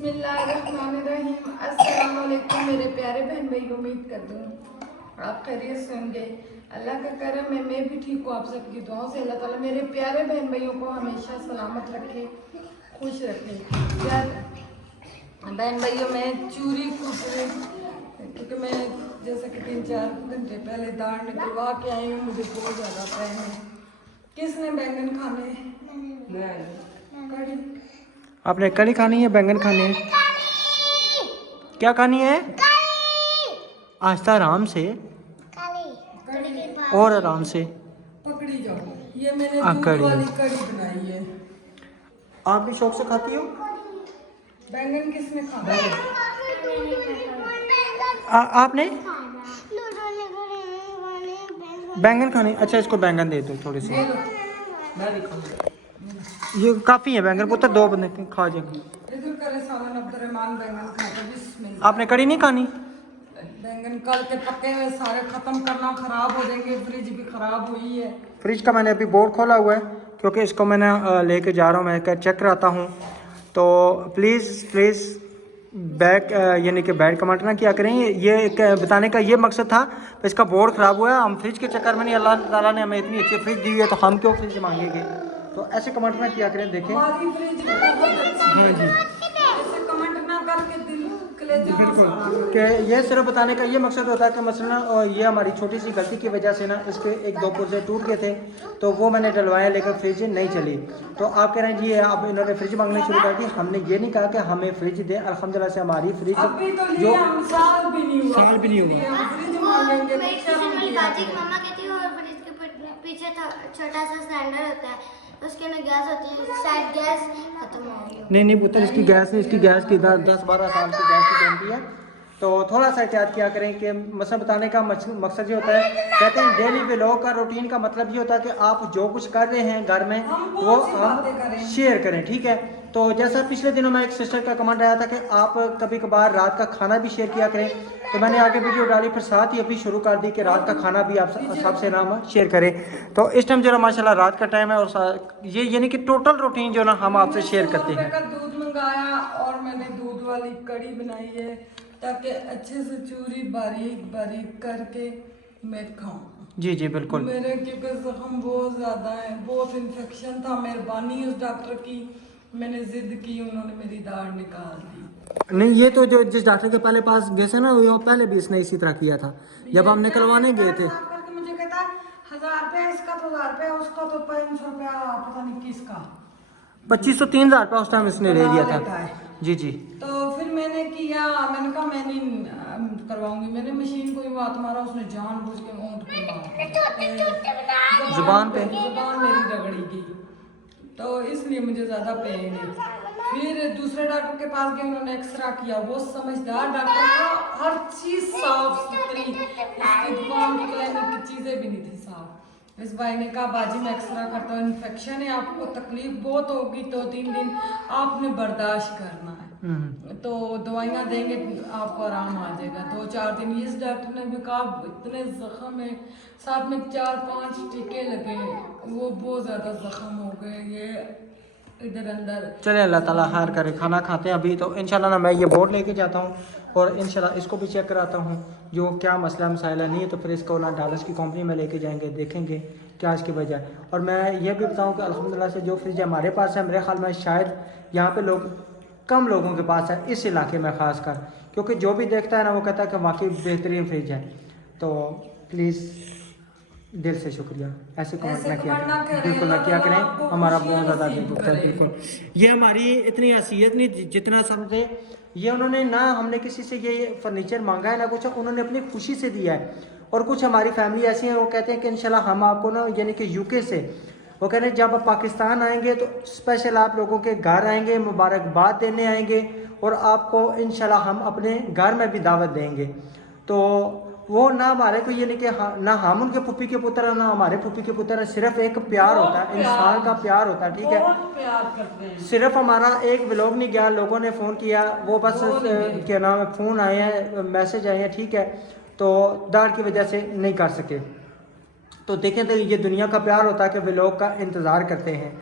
बिस्मिल्लाहिर्रहमानिर्रहीम। अस्सलाम वालेकुम मेरे प्यारे बहन भाई, उम्मीद करती हूँ आप खैरियत से होंगे। अल्लाह का करम है, मैं भी ठीक हूँ। आप सबकी दुआओं से अल्लाह ताला मेरे प्यारे बहन भाइयों को हमेशा सलामत रखे, खुश रखे। यार बहन भाइयों, मैं चूरी कूट रही क्योंकि मैं जैसा कि 3-4 घंटे पहले दाढ़ निकलवा के आई हूँ। मुझे बहुत ज़्यादा पेन है। किसने बैंगन खाने? कड़ी। आपने कड़ी खानी है, बैंगन खाने है, क्या खानी है? आस्था आराम से और आराम से पकड़ी जाओ। ये मैंने दूध कड़ी वाली कड़ी बनाई है। आप भी शौक से खाती हो? बैंगन किसने खाना? आपने बैंगन खाने? अच्छा, इसको बैंगन दे दो थोड़ी सी। मैं भी खाऊंगा। ये काफ़ी है बैंगन, पुत्र 2 बंदे खा जाएंगे। इधर करे सावन अब्दुर्रहमान बैंगन खाता। बिस्मिल्लाह। आपने कड़ी नहीं खानी? बैंगन कल के पके हुए सारे खत्म करना, खराब हो जाएंगे। फ्रिज भी खराब हुई है। फ्रिज का मैंने अभी बोर्ड खोला हुआ है क्योंकि इसको मैंने लेके जा रहा हूँ, मैं चेक कराता हूँ। तो प्लीज़ बैक यानी कि बैड कमेंट ना किया करें। ये एक बताने का ये मकसद था। तो इसका बोर्ड ख़राब हुआ है, हम फ्रिज के चक्कर में नहीं, अल्लाह ताला ने हमें इतनी अच्छी फ्रिज दी हुई है तो हम क्यों फ्रिज मांगेंगे? तो ऐसे कमेंट ना किया करें। देखें हमारी फ्रिज बहुत अच्छी हाँ है। जी, ऐसे कमेंट ना करके दिल कलेजा बिल्कुल कि ये सिर्फ बताने का ये मकसद होता है कि मसलन ये हमारी छोटी सी गलती की वजह से ना इसके 1-2 पुर्जे टूट गए थे, तो वो मैंने डलवाया लेकिन फ्रिज नहीं चली। तो आप कह रहे हैं जी अब इन्होंने फ्रिज मांगनी शुरू कर दी। हमने ये नहीं कहा कि हमें फ्रिज दे, अल्हम्दुलिल्लाह से हमारी फ्रिज अभी तो जो हम साल भी नहीं हुआ, साल भी नहीं हुआ। फ्रिज मांगेंगे मम्मा कहती है, और फ्रिज के पीछे छोटा सा सिलेंडर होता है, उसके अंदर गैस होती है, शायद गैस खत्म हो गई। नहीं पुत्र, इसकी गैस नहीं, इसकी गैस की 10-12 साल की गैस की गारंटी है। तो थोड़ा सा एहतियात किया करें कि मसला बताने का मकसद ये होता है, कहते हैं डेली व्लॉग का रूटीन का मतलब ये होता है कि आप जो कुछ कर रहे हैं घर में वो हम शेयर करें, ठीक है? तो जैसा पिछले दिनों में एक सिस्टर का कमेंट आया था कि आप कभी कभार रात का खाना भी शेयर किया करें, तो मैंने आगे वीडियो डाली, फिर साथ ही अभी शुरू कर दी कि रात का खाना भी आप सबसे नाम शेयर करें। तो इस टाइम जो माशाल्लाह रात का टाइम है और ये यानी कि टोटल रूटीन जो ना हम आपसे शेयर करते हैं। दूध मंगाया और मैंने दूध वाली कड़ी बनाई है ताकि अच्छे से चूरी बारीक बारीक करके मैं खाऊं। जी बिल्कुल। मेरे क्योंकि जख्म बहुत ज़्यादा है, बहुत इन्फेक्शन था। मेहरबानी उस डॉक्टर की, मैंने जिद की, उन्होंने मेरी दाढ़ निकाल दी। नहीं, ये तो जो जिस डॉक्टर के पहले पास गए थे ना, वो पहले भी इसने इसी तरह किया था जब हम निकलवाने गए थे। मुझे कहता 1000 रुपया इसका, तो 1000 रुपया उसका, तो 500 रुपया पता नहीं किसका, 2500-3000 रुपया उस टाइम इसने ले लिया था। जी। तो फिर मैंने किया, मैंने कहा मैं नहीं करवाऊंगी। मैंने मशीन को ही बात मारा, उसने जानबूझ के ऊँट पे मारा, जुबान मेरी रगड़ी गई, तो इसलिए मुझे ज़्यादा पेन है। फिर दूसरे डॉक्टर के पास गए, उन्होंने एक्सरा किया। वो समझदार डॉक्टर था, हर चीज़ साफ सुथरी। इसकी दुकान की क्लिनिक की चीज़ें भी नहीं थी साफ। इस भाई ने कहा बाजी मैं एक्सरा करता हूँ, इन्फेक्शन है, आपको तकलीफ बहुत होगी, तो 3 दिन आपने बर्दाश्त करना है, तो दवाइयाँ देंगे, आपको आराम आ जाएगा 2-4 दिन। इस डॉक्टर ने भी कहा इतने जख्म है, साथ में 4-5 टीके लगे, वो बहुत ज़्यादा जख्म हो गए ये इधर अंदर। चले अल्लाह ताला खैर करे। खाना खाते हैं अभी, तो इंशाल्लाह ना मैं ये बोर्ड लेके जाता हूँ और इंशाल्लाह इसको भी चेक कराता हूँ जो क्या मसला मसाइला नहीं है, तो फिर इसको ना डॉलर्स की कंपनी में लेके जाएंगे, देखेंगे क्या इसकी वजह है। और मैं ये भी बताऊँ कि अल्हम्दुलिल्लाह से जो फ्रिज हमारे पास है, मेरे ख्याल में शायद यहाँ पे कम लोगों के पास है इस इलाके में ख़ास कर, क्योंकि जो भी देखता है ना वो कहता है कि वाकई बेहतरीन फ्रिज है। तो प्लीज़ दिल से शुक्रिया, ऐसे कमेंट ना किया करें, बिल्कुल ना किया करें, हमारा बहुत ज़्यादा दिल दुखता है। बिल्कुल, ये हमारी इतनी हैसियत नहीं जितना समझे। ये उन्होंने ना, हमने किसी से ये फर्नीचर मांगा है ना कुछ, उन्होंने अपनी खुशी से दिया है। और कुछ हमारी फैमिली ऐसी है, वो कहते हैं कि इंशाल्लाह हम आपको ना, यानी कि यूके से वो कह रहे हैं जब आप पाकिस्तान आएंगे तो स्पेशल आप लोगों के घर आएंगे, मुबारकबाद देने आएंगे, और आपको इंशाल्लाह हम अपने घर में भी दावत देंगे। तो वो ना हमारे को ये नहीं कि ना हम उनके पुप्पी के पुत्र ना हमारे पुप्पी के पुत्र, सिर्फ एक प्यार होता है, इंसान का प्यार होता है, ठीक है? प्यार करते हैं। सिर्फ हमारा एक व्लॉग नहीं गया, लोगों ने फ़ोन किया, वो बस क्या नाम है, फ़ोन आए हैं, मैसेज आए हैं, ठीक है? तो दाढ़ की वजह से नहीं कर सके। तो देखें तो ये दुनिया का प्यार होता है कि व्लॉग का इंतज़ार करते हैं।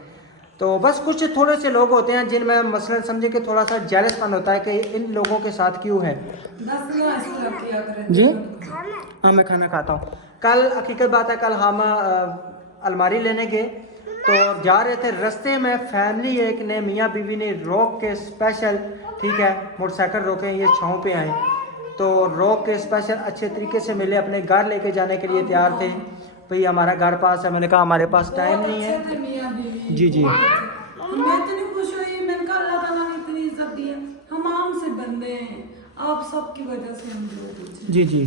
तो बस कुछ थोड़े से लोग होते हैं जिनमें मसलन समझे कि थोड़ा सा जेलसपन होता है कि इन लोगों के साथ क्यों है। 10 दिन इस तरह किया करें जी हाँ, मैं खाना खाता हूँ। कल हकीकत बात है, कल हम अलमारी लेने गए तो जा रहे थे, रास्ते में फैमिली एक ने मियाँ बीवी ने रोक के स्पेशल, ठीक है, मोटरसाइकिल रोके, ये छाँव पे आए तो रोक के स्पेशल अच्छे तरीके से मिले, अपने घर लेके जाने के लिए तैयार थे। भाई हमारा घर पास है, मैंने कहा हमारे पास टाइम नहीं है। अच्छे थे मियां बीवी। जी जी मैं इतनी खुश हुई, मैंने कहा अल्लाह ताला ने इतनी इज्जत दी है, हम आम से बंदे हैं, आप सबकी वजह से हम जो कुछ हैं। जी जी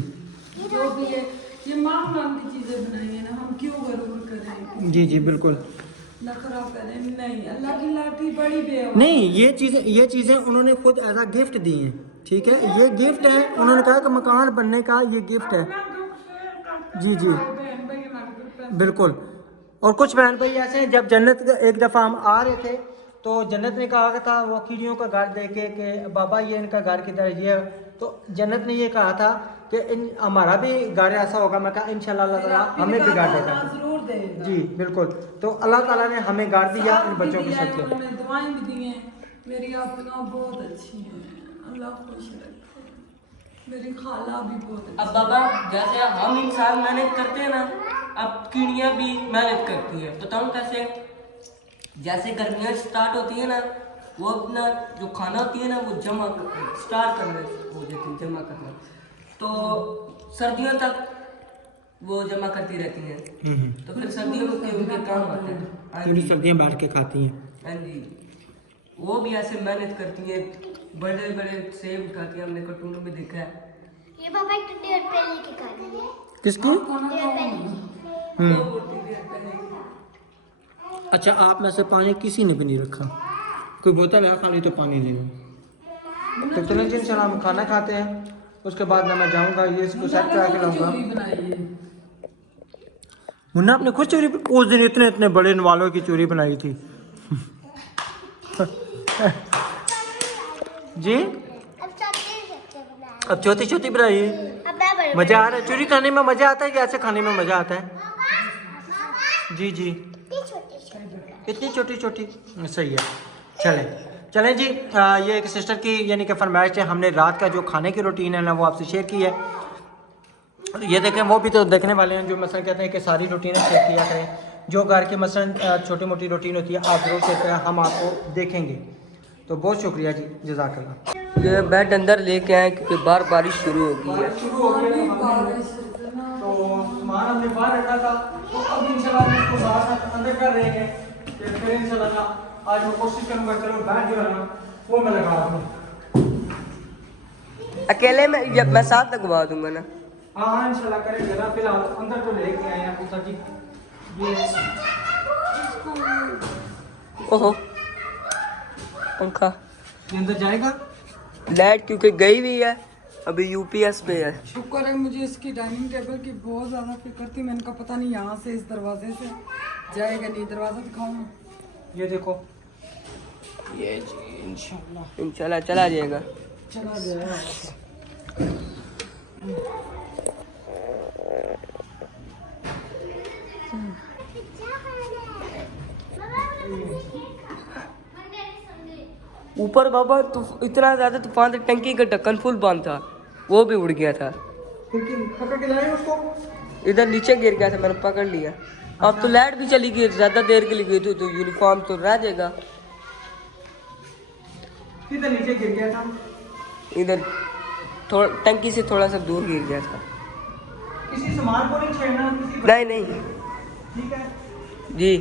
जो भी है ये मांग मांग की चीजें बनाई है ना, हम क्यों गरूर करें, जी जी बिल्कुल नखरा करें, नहीं अल्लाह की लाठी बड़ी बेवफा। नहीं, ये चीज़ें उन्होंने खुद एज अ गिफ्ट दी हैं, ठीक है, ये गिफ्ट है, उन्होंने कहा कि मकान बनने का ये गिफ्ट है। जी जी बहन भाई हमारे घर पे बिल्कुल। और कुछ बहन भाई ऐसे हैं, जब जन्नत एक दफ़ा हम आ रहे थे तो जन्नत ने कहा था वो कीड़ियों का घर देखे कि बाबा ये इनका घर किधर है, ये तो जन्नत ने ये कहा था कि हमारा भी घर ऐसा होगा। मैं कहा इंशाल्लाह अल्लाह ताला हमें भी घर देगा। जरूर देगा। जी बिल्कुल। तो अल्लाह ताला ने हमें घर दिया इन बच्चों के साथ सदके। उन्होंने दुआएं भी दी हैं, मेरी आपना बहुत अच्छी है, अल्लाह खुश रखे, मेरी खाला भी बहुत अच्छी। अब बाबा जैसे हम इंसान मेहनत करते हैं ना, अब कीड़ियाँ भी मेहनत करती है। बताऊँ कैसे? जैसे गर्मियाँ स्टार्ट होती है ना, वो अपना जो खाना होती है ना वो जमा स्टार्ट करने हो जाती है, जमा करना, तो सर्दियों तक वो जमा करती रहती हैं। तो फिर सर्दियों में उनके काम आते हैं। हाँ पूरी जी, सब्जियां बैठ के खाती हैं। हाँ जी, वो भी ऐसे मेहनत करती हैं, बड़े बड़े सेब खाती हैं, हमने कार्टूनों में देखा है। ये पापा डेढ़ पे लेके खा रहे हैं। किसकी? डेढ़ पे वो बोलती थी पहले। अच्छा, आप में से पानी किसी ने भी नहीं रखा, कोई बोतल है खाली तो पानी नहीं है। तो चलें जी इंशाल्लाह हम खाना खाते हैं, उसके बाद ना मैं जाऊंगा ये इसको सेट करा के लाऊंगा। चोरी बनाई है। मुन्ना आपने खुद चोरी, उस दिन इतने इतने बड़े नवालों की चोरी बनाई थी। जी अब चौथी चौथी बनाई है। अब मैं बड़ी मजा आ रहा है, चोरी खाने में मजा आता है कि ऐसे खाने में मजा आता है? जी जी इतनी छोटी छोटी सही है। चलें जी, ये एक सिस्टर की यानी कि फरमाइश है, हमने रात का जो खाने की रूटीन है ना वो आपसे शेयर की है। ये देखें, वो भी तो देखने वाले हैं जो मसलन कहते हैं कि सारी रूटीनें शेयर किया करें, जो घर की मसलन छोटी मोटी रूटीन होती है आप जरूर शेयर करें, हम आपको देखेंगे। तो बहुत शुक्रिया जी, जज़ाकल्लाह। ये बेड अंदर लेके आए क्योंकि बाहर बारिश शुरू हो गई है। तो सामान हमने बाहर रखा था, तो अब इंशाल्लाह इसको बाहर अंदर कर रहे हैं। फिर इंशाल्लाह आज मैं कोशिश करूंगा, चलो बैठ जो है ना वो मैं लगा दूँ अकेले में, जब मैं साथ लगवा दूंगा ना। हाँ हाँ इंशाल्लाह करेंगे ना। फिलहाल अंदर तो लेके आए हैं पुत्र जी। ये ओहो, पंखा ये अंदर जाएगा। लाइट क्योंकि गई हुई है, अभी यूपीएस पे है। शुक्र है, मुझे इसकी डाइनिंग टेबल की बहुत ज़्यादा फिक्र थी। मैंने कहा पता नहीं यहाँ से इस दरवाजे से जाएगा नहीं, दरवाज़ा दिखाऊँ। ये देखो, ये जी इंशाल्लाह इंशाल्लाह चला जाएगा। चला जाएगा। ऊपर बाबा तो इतना ज़्यादा तूफान था, टंकी का ढक्कन फुल बंद था, वो भी उड़ गया था। पकड़ के लाए उसको। इधर नीचे गिर गया था, मैंने पकड़ लिया। अब तो लाइट भी चली गई, ज़्यादा देर के लिए गई थी, तो यूनिफॉर्म तो रह जाएगा। किधर नीचे गिर गया था? इधर थोड़ा टंकी से थोड़ा सा दूर गिर गया था। किसी सामान को नहीं छेड़ना, किसी नहीं नहीं ठीक है जी।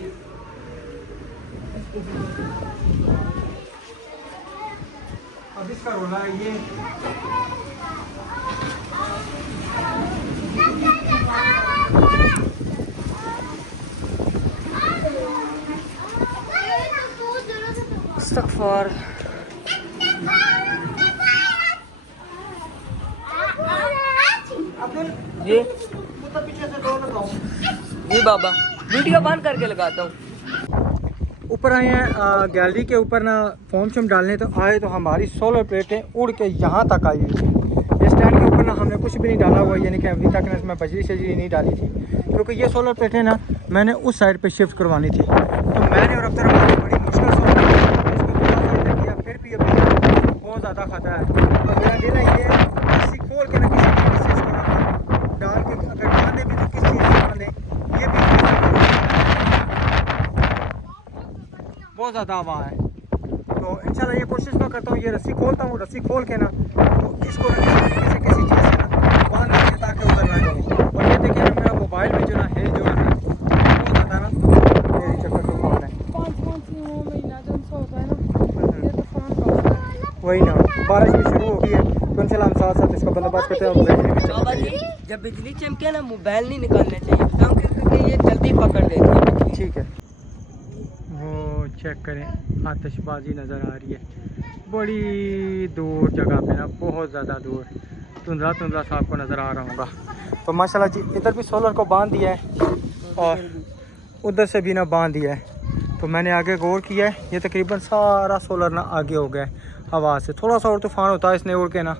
अब इसका रोना है ये। इस्तग़फ़ार। अब्दुल जी पुत्र पीछे से दो लगाओ। जी बाबा, वीडियो बंद करके लगाता हूँ। ऊपर आए हैं गैलरी के ऊपर ना फॉर्म शॉर्म डालने, तो आए तो हमारी सोलर प्लेटें उड़ के यहाँ तक आई हुई थी। इस स्टैंड के ऊपर ना हमने कुछ भी नहीं डाला हुआ, यानी कि अभी तक ना इसमें बजरी शजरी नहीं डाली थी, क्योंकि ये सोलर प्लेटें ना मैंने उस साइड पे शिफ्ट करवानी थी। तो मैंने और अब्दुल बड़ी बहुत ज़्यादा हवा है। तो इंशाल्लाह ये कोशिश मैं करता हूँ, ये रस्सी खोलता हूँ, रस्सी खोल के ना तो इसको किसी चीज़ से ना बांध देंगे ताकि उधर ना जाए। और ये देखिए ना मेरा मोबाइल भी जो ना है जो है बहुत ज़्यादा ना ये चक्कर तूफान है। वही ना बारिश भी शुरू हो गई है तो इंशाल्लाह हम साथ साथ इसका बंदोबस्त करते हैं। बाबा जी जब बिजली चमके ना मोबाइल नहीं निकालना चाहिए, बताऊं क्योंकि ये जल्दी पकड़ लेती है बिजली। ठीक है, वो चेक करें आतिशबाजी नज़र आ रही है बड़ी दूर जगह पे ना, बहुत ज़्यादा दूर, धुंधला धुंधला सा आपको नज़र आ रहा होगा। तो माशाल्लाह जी इधर भी सोलर को बांध दिया है और उधर से भी ना बांध दिया है। तो मैंने आगे गौर किया है, ये तकरीबन सारा सोलर ना आगे हो गया है हवा से। थोड़ा सा और तूफ़ान होता है इसने उड़ के ना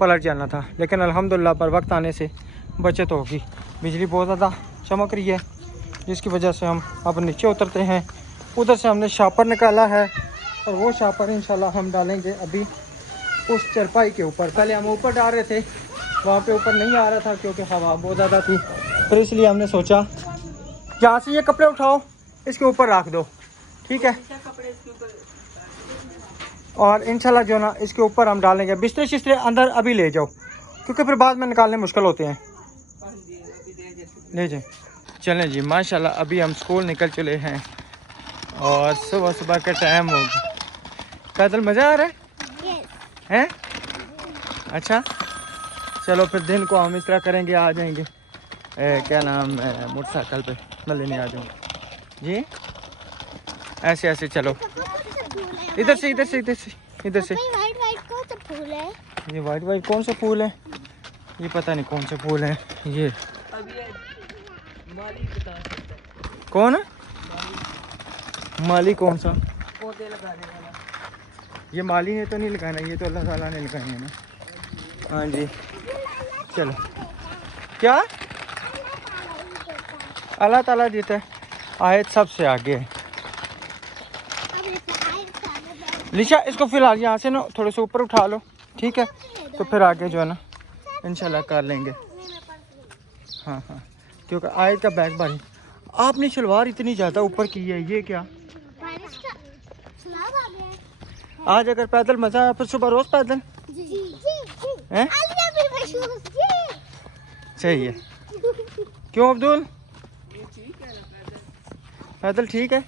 पलट जाना था, लेकिन अल्हम्दुलिल्लाह पर वक्त आने से बचत होगी। बिजली बहुत ज़्यादा चमक रही है जिसकी वजह से हम अब नीचे उतरते हैं। उधर से हमने शापर निकाला है और वो शापर इंशाल्लाह हम डालेंगे अभी उस चरपाई के ऊपर। पहले हम ऊपर डाल रहे थे, वहाँ पे ऊपर नहीं आ रहा था क्योंकि हवा बहुत ज़्यादा थी, तो इसलिए हमने सोचा यहाँ से ये कपड़े उठाओ इसके ऊपर रख दो, ठीक है। और इंशाल्लाह जो ना इसके ऊपर हम डालेंगे। बिस्तरे शिस्तरे अंदर अभी ले जाओ क्योंकि फिर बाद में निकालने मुश्किल होते हैं। ले जाए, चलें जी। माशाल्लाह अभी हम स्कूल निकल चले हैं और सुबह सुबह का टाइम हो गया। पैदल मज़ा आ रहा है हैं? अच्छा चलो फिर दिन को हम इस तरह करेंगे, आ जाएंगे क्या नाम है मोटरसाइकिल पे मैं लेने आ जाऊँगा जी। ऐसे ऐसे चलो, इधर से इधर से इधर से इधर से। वाइट वाइट कौन सा फूल है? ये वाइट वाइट कौन सा फूल है? ये पता नहीं कौन से फूल है ये। अब ये माली बता सकता है कौन है माली? कौन सा पौधे लगाने वाला? ये माली ने तो नहीं लगाना, ये तो अल्लाह ताला ने लगाए हैं ना। हाँ जी चलो। क्या अल्लाह ताला देता है, आयत सबसे आगे है। लिशा इसको फिलहाल यहाँ से ना थोड़े से ऊपर उठा लो, ठीक है, तो फिर आगे जो है ना इंशाल्लाह कर लेंगे। हाँ हाँ क्योंकि आयत का बैग भारी। आपने शलवार इतनी ज़्यादा ऊपर की है, ये क्या? आज अगर पैदल मज़ा आया फिर सुबह रोज़ पैदल हैं? सही है। क्यों अब्दुल? पैदल ठीक है,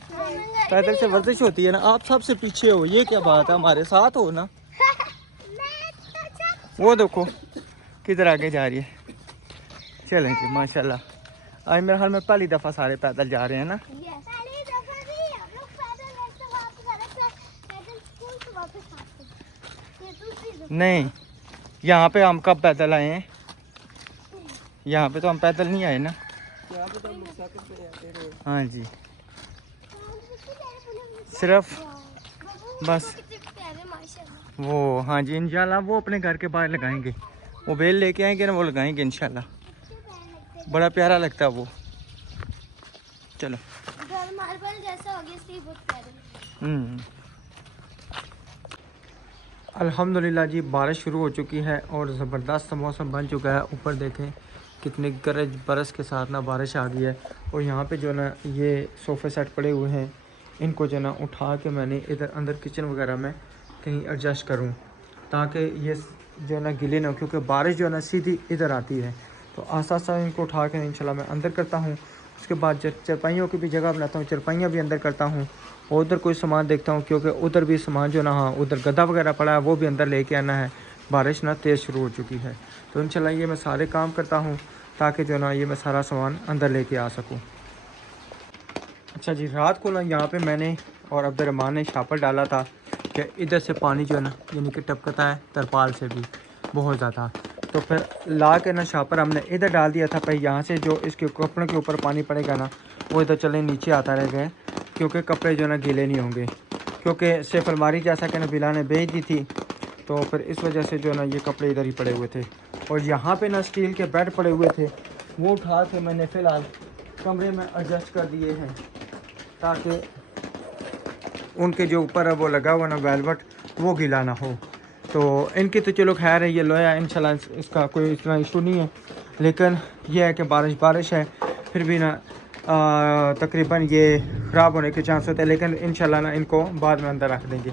पैदल से वर्जिश होती है ना। आप सबसे पीछे हो, ये क्या बात है, हमारे साथ हो ना। वो देखो किधर आगे जा रही है। चलें जी माशाल्लाह, आज मेरे हाल में पहली दफ़ा सारे पैदल जा रहे हैं ना। नहीं यहाँ पे हम कब पैदल आए हैं? यहाँ पे तो हम पैदल नहीं आए ना। हाँ जी सिर्फ बस वो। हाँ जी इंशाल्लाह वो अपने घर के बाहर लगाएंगे, वो बेल लेके आएंगे ना, वो लगाएंगे इंशाल्लाह। बड़ा प्यारा लगता है वो। चलो अल्हम्दुलिल्लाह जी बारिश शुरू हो चुकी है और ज़बरदस्त मौसम बन चुका है। ऊपर देखें कितनी गरज बरस के साथ ना बारिश आ गई है। और यहाँ पे जो ना ये सोफ़े सेट पड़े हुए हैं, इनको जो ना उठा के मैंने इधर अंदर किचन वगैरह में कहीं एडजस्ट करूँ ताकि ये जो ना गिले ना, क्योंकि बारिश जो है ना सीधी इधर आती है। तो आस्ता आस्ता इनको उठा के इंशाल्लाह मैं अंदर करता हूँ। उसके बाद चरपाइयों की भी जगह बनाता हूँ, चरपाइयाँ भी अंदर करता हूँ और उधर कोई सामान देखता हूँ क्योंकि उधर भी सामान जो ना, हाँ उधर गद्दा वगैरह पड़ा है वो भी अंदर लेके आना है। बारिश ना तेज़ शुरू हो चुकी है तो इंशाल्लाह ये मैं सारे काम करता हूँ ताकि जो ना ये मैं सारा सामान अंदर लेके आ सकूँ। अच्छा जी रात को ना यहाँ पे मैंने और अब्दुर्रहमान ने शापर डाला था कि इधर से पानी जो है ना यानी कि टपकता है तरपाल से भी बहुत ज़्यादा। तो फिर ला के ना शापर हमने इधर डाल दिया था। भाई यहाँ से जो इसके कपड़ों के ऊपर पानी पड़ेगा ना वो इधर चले नीचे आता रहेगा क्योंकि कपड़े जो ना गीले नहीं होंगे। क्योंकि सिर्फ अलमारी जैसा कि नबीला ने भेज दी थी तो फिर इस वजह से जो ना ये कपड़े इधर ही पड़े हुए थे। और यहाँ पे ना स्टील के बेड पड़े हुए थे, वो उठा के मैंने फ़िलहाल कमरे में एडजस्ट कर दिए हैं ताकि उनके जो ऊपर है वो लगा हुआ ना वेलवेट वो गीला ना हो। तो इनकी तो चलो खैर है, ये लोया इंशाल्लाह इसका कोई इतना इशू नहीं है। लेकिन यह है कि बारिश है फिर भी ना तकरीबन ये ख़राब होने के चांस होते हैं, लेकिन इंशाल्लाह ना इनको बाद में अंदर रख देंगे।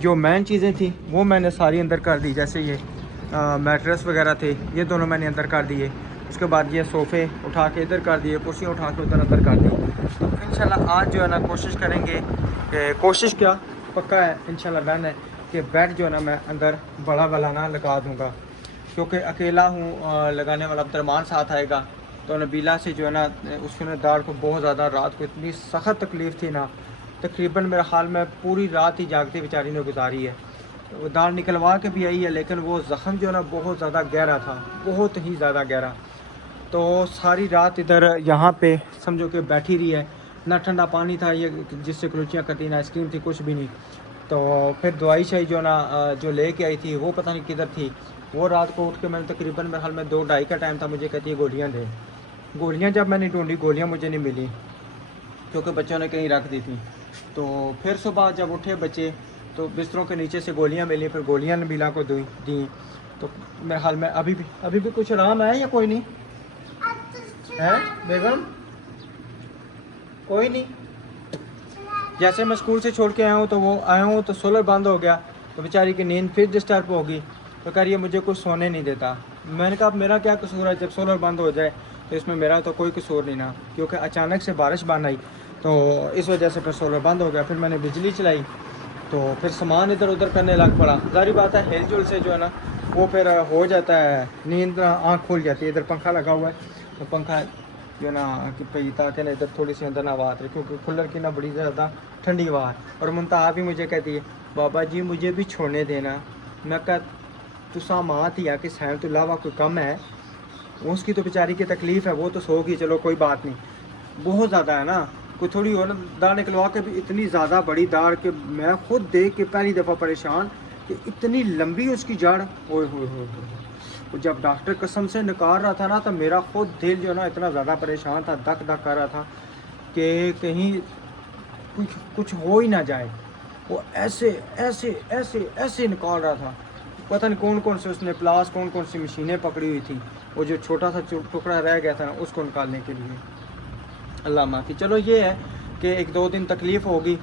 जो मेन चीज़ें थी वो मैंने सारी अंदर कर दी, जैसे ये मैट्रेस वगैरह थे, ये दोनों मैंने अंदर कर दिए। उसके बाद ये सोफ़े उठा के इधर कर दिए, कुर्सियाँ उठा के उधर अंदर कर दी। तो इंशाल्लाह आज जो है ना कोशिश करेंगे कि, कोशिश क्या पक्का है इंशाल्लाह डन है कि बेड जो है ना मैं अंदर बड़ा वाला ना लगा दूँगा, क्योंकि अकेला हूँ, लगाने वाला अब्दुर्रहमान साथ आएगा। तो नबीला से जो है ना उसने दार को बहुत ज़्यादा रात को इतनी सख्त तकलीफ़ थी ना, तकरीबन मेरे हाल में पूरी रात ही जागती बेचारी ने गुजारी है। वो दार निकलवा के भी आई है, लेकिन वो ज़ख़म जो है ना बहुत ज़्यादा गहरा था, बहुत ही ज़्यादा गहरा। तो सारी रात इधर यहाँ पे समझो कि बैठी रही है, ना ठंडा पानी था ये जिससे कलूचियाँ करती, ना आइसक्रीम थी, कुछ भी नहीं। तो फिर दवाई शाही जो ना जो लेके आई थी वो पता नहीं किधर थी। वो रात को उठ के मैंने तकरीबन मेरे हाल में 2-2:30 का टाइम था, मुझे कहती है गोलियाँ दे। गोलियाँ जब मैंने ढूंढी, गोलियाँ मुझे नहीं मिली, क्योंकि बच्चों ने कहीं रख दी थी। तो फिर सुबह जब उठे बच्चे तो बिस्तरों के नीचे से गोलियाँ मिली, फिर गोलियाँ नबीला को दी। तो मेरे हाल में अभी भी कुछ आराम है या कोई नहीं है बेगम? कोई नहीं। जैसे मैं स्कूल से छोड़ के आया हूँ तो वो आया हूँ तो सोलर बंद हो गया, तो बेचारी की नींद फिर डिस्टर्ब होगी। तो कह रही है मुझे कुछ सोने नहीं देता। मैंने कहा मेरा क्या कसूर है, जब सोलर बंद हो जाए तो इसमें मेरा तो कोई कसूर नहीं ना, क्योंकि अचानक से बारिश बन आई तो इस वजह से फिर सोलर बंद हो गया। फिर मैंने बिजली चलाई तो फिर सामान इधर उधर करने लग पड़ा। जारी बात है हिलजुल से जो है ना वो फिर हो जाता है, नींद आँख खुल जाती है। इधर पंखा लगा हुआ है तो पंखा जो ना कि भाई ताकि ना इधर थोड़ी सी अंदर ना हवा आती, क्योंकि कूलर की ना बड़ी ज़्यादा ठंडी हवा है। और मुंतहा भी मुझे कहती है बाबा जी मुझे भी छोड़ने देना। मैं कह तुसा माँ थी या कि सैन तो अलावा कोई कम है, उसकी तो बेचारी की तकलीफ़ है, वो तो सोगी चलो कोई बात नहीं, बहुत ज़्यादा है ना, कोई थोड़ी और दाढ़ निकलवा के भी इतनी ज़्यादा बड़ी दाढ़ के मैं खुद देख के पहली दफ़ा परेशान कि इतनी लंबी उसकी जड़। ओए हो। जब डॉक्टर कसम से निकाल रहा था ना तो मेरा खुद दिल जो है ना इतना ज़्यादा परेशान था, धक धक कर रहा था कि कहीं कुछ हो ही ना जाए। वो ऐसे निकाल रहा था, पता नहीं कौन कौन से उसने प्लास कौन कौन सी मशीनें पकड़ी हुई थी, वो जो छोटा सा टुकड़ा रह गया था ना उसको निकालने के लिए। अल्लाह माफ़ी। चलो ये है कि 1-2 दिन तकलीफ़ होगी,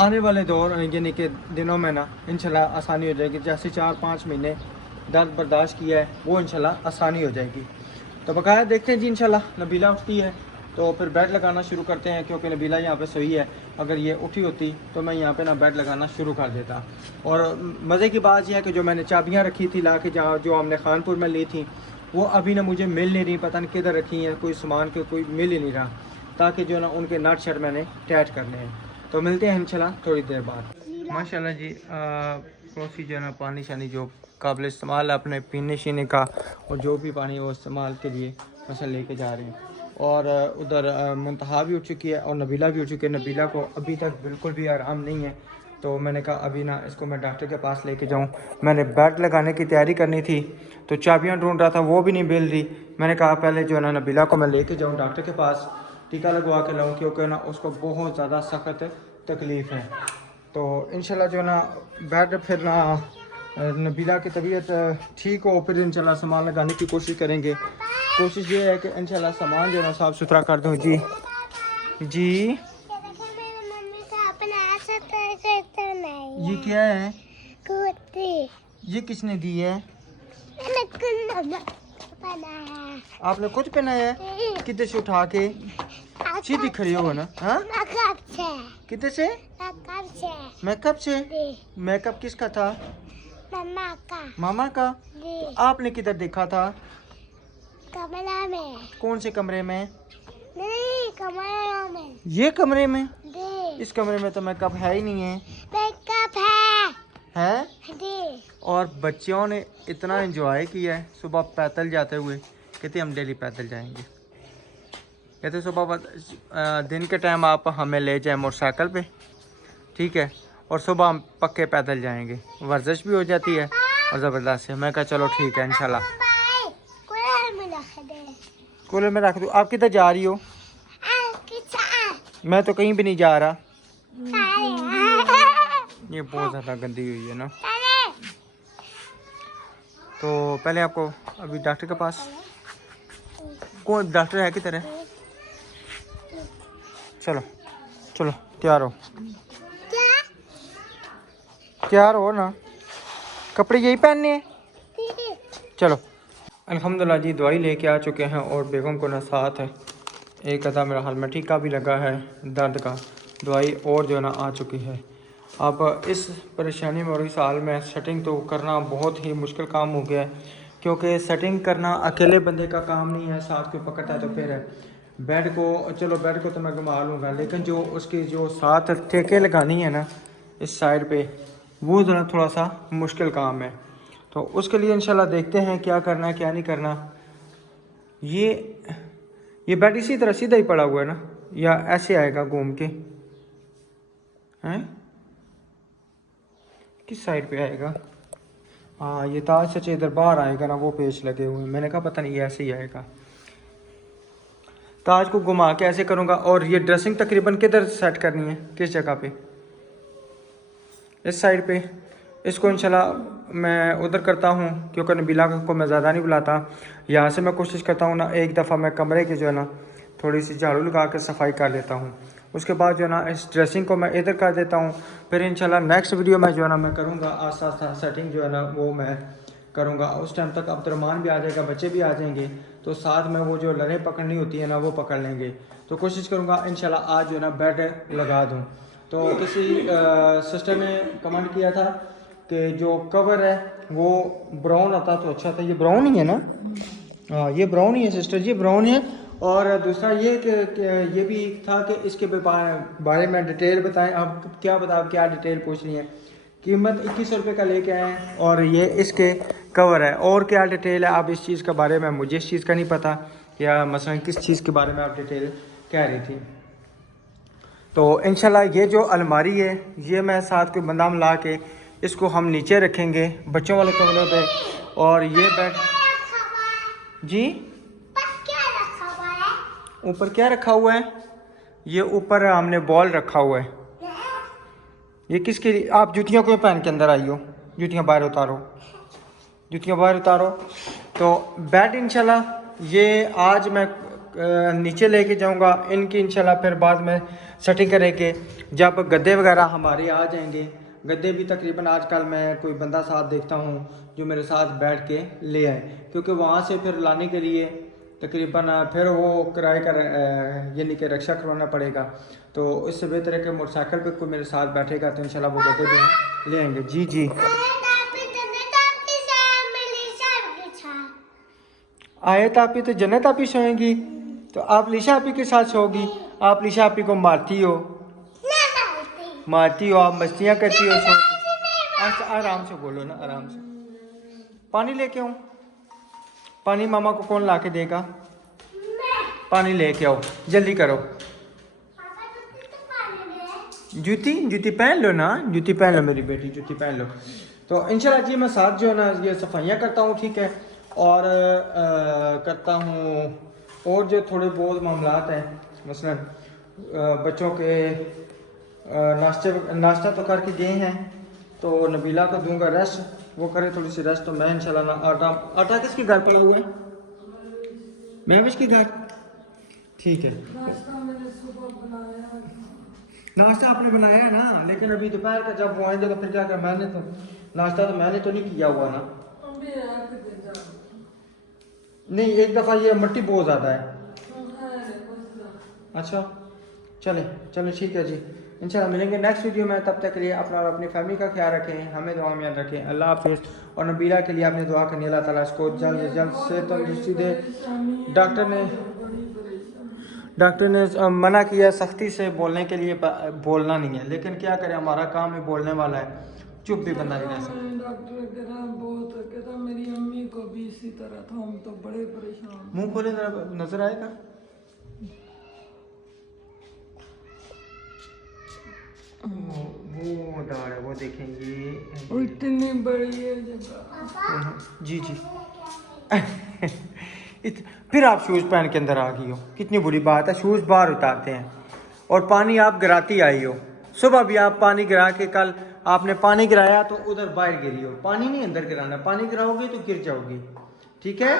आने वाले दौर यानी कि दिनों में ना इंशाल्लाह आसानी हो जाएगी। जैसे 4-5 महीने दर्द बर्दाश्त किया है वो इंशाल्लाह आसानी हो जाएगी। तो बकाया देखते हैं जी, इंशाल्लाह नबीला उठती है तो फिर बेड लगाना शुरू करते हैं, क्योंकि नबीला यहाँ पे सोई है। अगर ये उठी होती तो मैं यहाँ पे ना बेड लगाना शुरू कर देता। और मज़े की बात यह है कि जो मैंने चाबियाँ रखी थी ला के जहाँ जो हमने खानपुर में ली थी वो अभी ना मुझे मिल नहीं रही, पता नहीं किधर रखी हैं, कोई सामान के कोई मिल ही नहीं रहा, ताकि जो ना उनके नट शट मैंने अटैच करने हैं। तो मिलते हैं इंशाल्लाह थोड़ी देर बाद। माशाल्लाह जी पड़ोसी जो है ना पानी शानी जो काबिल इस्तेमाल है अपने पीने शीने का और जो भी पानी वो इस्तेमाल के लिए फसल लेके जा रहे हैं। और उधर मुंतहा भी उठ चुकी है और नबीला भी उठ चुकी है। नबीला को अभी तक बिल्कुल भी आराम नहीं है, तो मैंने कहा अभी ना इसको मैं डॉक्टर के पास लेके जाऊं। मैंने बेड लगाने की तैयारी करनी थी तो चाबियां ढूंढ रहा था, वो भी नहीं मिल रही। मैंने कहा पहले जो है ना नबीला को मैं लेके जाऊं डॉक्टर के पास, टीका लगवा के लाऊं, क्योंकि ना उसको बहुत ज़्यादा सख्त तकलीफ़ है। तो इंशाल्लाह जो है ना बेड फिर ना नबीला की तबीयत ठीक हो फिर इंशाल्लाह सामान लगाने की कोशिश करेंगे। कोशिश ये है कि इंशाल्लाह सामान जो है ना साफ़ सुथरा कर दूँ। जी ये क्या है? ये किसने दी है? आपने कुछ पहनाया है? किधर से उठा के? सीधी खड़ी हो ना। हाँ किधर से? मेकअप से। मेकअप किसका था? मामा का। तो आपने किधर देखा था? कमरा में। कौन से कमरे में? नहीं कमरे में। ये कमरे में? इस कमरे में तो मेकअप है ही नहीं है। मेकअप है? और बच्चों ने इतना एंजॉय किया है सुबह पैदल जाते हुए, कहते हम डेली पैदल जाएंगे। कहते सुबह दिन के टाइम आप हमें ले जाएं मोटरसाइकिल पे, ठीक है, और सुबह हम पक्के पैदल जाएंगे, वर्जिश भी हो जाती है और ज़बरदस्त है। मैं कहा चलो ठीक है इंशाल्लाह। कूलर में रख दूँ। आप किधर जा रही हो? मैं तो कहीं भी नहीं जा रहा। ये बहुत ज़्यादा गंदी हुई है ना। तो पहले आपको अभी डॉक्टर के पास, कौन डॉक्टर है किधर है? चलो चलो तैयार हो, तैयार हो ना, कपड़े यही पहनने हैं। चलो अल्हम्दुलिल्लाह जी दवाई लेके आ चुके हैं और बेगम को ना साथ है एक अदा मेरा हाल में टीका भी लगा है दर्द का, दवाई और जो है ना आ चुकी है। अब इस परेशानी में और इस हाल में सेटिंग तो करना बहुत ही मुश्किल काम हो गया है, क्योंकि सेटिंग करना अकेले बंदे का काम नहीं है, साथ को पकड़ता है तो फिर है बेड को, चलो बेड को तो मैं घुमा लूँगा, लेकिन जो उसकी जो साथ ठेके लगानी है ना इस साइड पे, वो जो है थोड़ा सा मुश्किल काम है। तो उसके लिए इंशाल्लाह देखते हैं क्या करना है क्या नहीं करना। ये बेड इसी तरह सीधा ही पड़ा हुआ है ना, या ऐसे आएगा घूम के, हैं किस साइड पे आएगा? हाँ ये ताज सच इधर बाहर आएगा ना, वो पेच लगे हुए हैं, मैंने कहा पता नहीं ये ऐसे ही आएगा। ताज को घुमा के ऐसे करूँगा। और ये ड्रेसिंग तकरीबन किधर सेट करनी है, किस जगह पे? इस साइड पे। इसको इंशाल्लाह मैं उधर करता हूँ, क्योंकि नबीला को मैं ज़्यादा नहीं बुलाता। यहाँ से मैं कोशिश करता हूँ ना एक दफ़ा मैं कमरे की जो है ना थोड़ी सी झाड़ू लगा कर सफाई कर लेता हूँ, उसके बाद जो है ना इस ड्रेसिंग को मैं इधर कर देता हूँ। फिर इंशाल्लाह नेक्स्ट वीडियो में जो है ना मैं करूँगा आस्ता आस्ता सेटिंग जो है ना वो मैं करूँगा। उस टाइम तक अब्दुर्रहमान भी आ जाएगा, बच्चे भी आ जाएंगे, तो साथ में वो जो लड़े पकड़नी होती है ना वो पकड़ लेंगे। तो कोशिश करूँगा इंशाल्लाह आज जो है ना बेड लगा दूँ। तो किसी सिस्टर ने कमेंट किया था कि जो कवर है वो ब्राउन आता तो अच्छा था, ये ब्राउन ही है ना? हाँ ये ब्राउन ही है सिस्टर जी, ब्राउन है। और दूसरा ये कि ये भी था कि इसके बारे में डिटेल बताएं। आप क्या बताओ, क्या डिटेल पूछ रही हैं? कीमत 2100 रुपये का लेके आए और ये इसके कवर है। और क्या डिटेल है आप इस चीज़ के बारे में? मुझे इस चीज़ का नहीं पता, या मसलन किस चीज़ के बारे में आप डिटेल कह रही थी। तो इंशाल्लाह ये जो अलमारी है ये मैं साथ कोई बंदा मिला के इसको हम नीचे रखेंगे बच्चों वाले कमरे पे। और ये बेड जी ऊपर क्या रखा हुआ है? ये ऊपर हमने बॉल रखा हुआ है। ये किसके लिए? आप जूतियाँ क्यों पहन के अंदर आई हो? जूतियाँ बाहर उतारो, जूतियाँ बाहर उतारो। तो बेड इंशाल्लाह ये आज मैं नीचे लेके जाऊंगा, इनकी इंशाल्लाह फिर बाद में सेटिंग करेंगे जब गद्दे वगैरह हमारे आ जाएंगे। गद्दे भी तकरीबन आजकल मैं कोई बंदा साथ देखता हूँ जो मेरे साथ बैठ के ले आए, क्योंकि वहाँ से फिर लाने के लिए तकरीबन फिर वो किराए का यानी कि रिक्शा करवाना पड़ेगा। तो इससे बेहतर है कि मोटरसाइकिल पे कोई मेरे साथ बैठेगा तो इंशाल्लाह वो गद्दे भी ले आएंगे। जी जी आयत आपी तो जन्नत आपी सोएंगी, तो आप लिशा आपी के साथ सोओगी? आप लिशा आपी को मारती हो, मारती हो, आप मस्तियाँ करती हो। अच्छा आराम से बोलो ना, आराम से। पानी लेके आऊँ? पानी मामा को कौन ला के देगा? पानी लेके आओ, जल्दी करो। जूती जूती पहन लो ना, जूती पहन लो मेरी बेटी, जूती पहन लो। तो इंशाल्लाह जी मैं साथ जो है ना ये सफाइयाँ करता हूँ, ठीक है, और करता हूँ और जो थोड़े बहुत मामलात हैं, मसलन बच्चों के नाश्ता तो करके गए हैं, तो नबीला को दूंगा रेस्ट, वो करे थोड़ी सी रेस्ट। तो मैं इंशाल्लाह ना आटा किसके घर पड़ा हुआ है? महविश के घर, ठीक है। नाश्ता आपने बनाया है ना, लेकिन अभी दोपहर का जब वो आएंगे तो फिर क्या कर, मैंने तो नाश्ता तो मैंने तो नहीं किया हुआ ना। नहीं एक दफ़ा ये मिट्टी बहुत ज़्यादा है। अच्छा चले चलो ठीक है जी, इंशाल्लाह मिलेंगे नेक्स्ट वीडियो में। तब तक के लिए अपना और अपनी फैमिली का ख्याल रखें, हमें दुआ में याद रखें। अल्लाह हाफिज़। और नबीला के लिए आपने दुआ करनी, अल्लाह ताला इसको जल्द से जल्द से तंदुरुस्ती दे। डॉक्टर ने मना किया सख्ती से बोलने के लिए, बोलना नहीं है, लेकिन क्या करें हमारा काम ही बोलने वाला है, चुप भी बंदा नहीं रह सकता। डॉक्टर कहता बहुत कहता मेरी अम्मी को भी इसी तरह था, हम तो बड़े परेशान। मुंह खोले नजर आएगा। वो दाढ़ है वो देखेंगे, इतनी बड़ी है जगह। जी जी फिर आप शूज़ पहन के अंदर आ गई हो, कितनी बुरी बात है। शूज़ बाहर उतारते हैं और पानी आप गिराती आई हो। सुबह भी आप पानी गिरा के, कल आपने पानी गिराया तो उधर बाहर गिरी हो। पानी नहीं अंदर गिराना, पानी गिराओगे तो गिर जाओगी, ठीक है।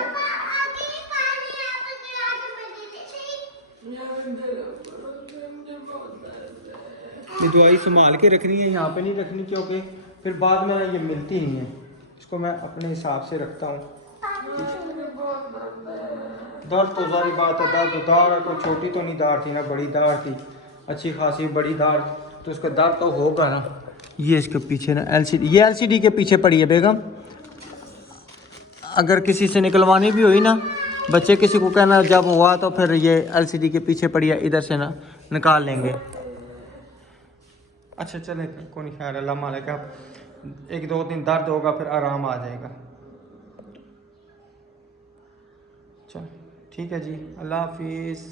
ये दवाई संभाल के रखनी है, यहाँ पे नहीं रखनी क्योंकि फिर बाद में ये मिलती नहीं है। इसको मैं अपने हिसाब से रखता हूँ। दर्द तो सारी बात है, दर्द दाढ़ कोई छोटी तो नहीं दाढ़ थी ना, बड़ी दाढ़ थी, अच्छी खासी बड़ी दाढ़, तो उसका दर्द तो होगा ना। ये इसके पीछे ना LCD, ये LCD के पीछे पड़ी है बेगम। अगर किसी से निकलवानी भी हुई ना, बच्चे किसी को कहना जब हुआ तो फिर ये LCD के पीछे पड़ी है, इधर से ना निकाल लेंगे। अच्छा चले कोई नहीं, खैर अल्लाह मालिक, आप 1-2 दिन दर्द होगा फिर आराम आ जाएगा। चल ठीक है जी, अल्लाह हाफिज़।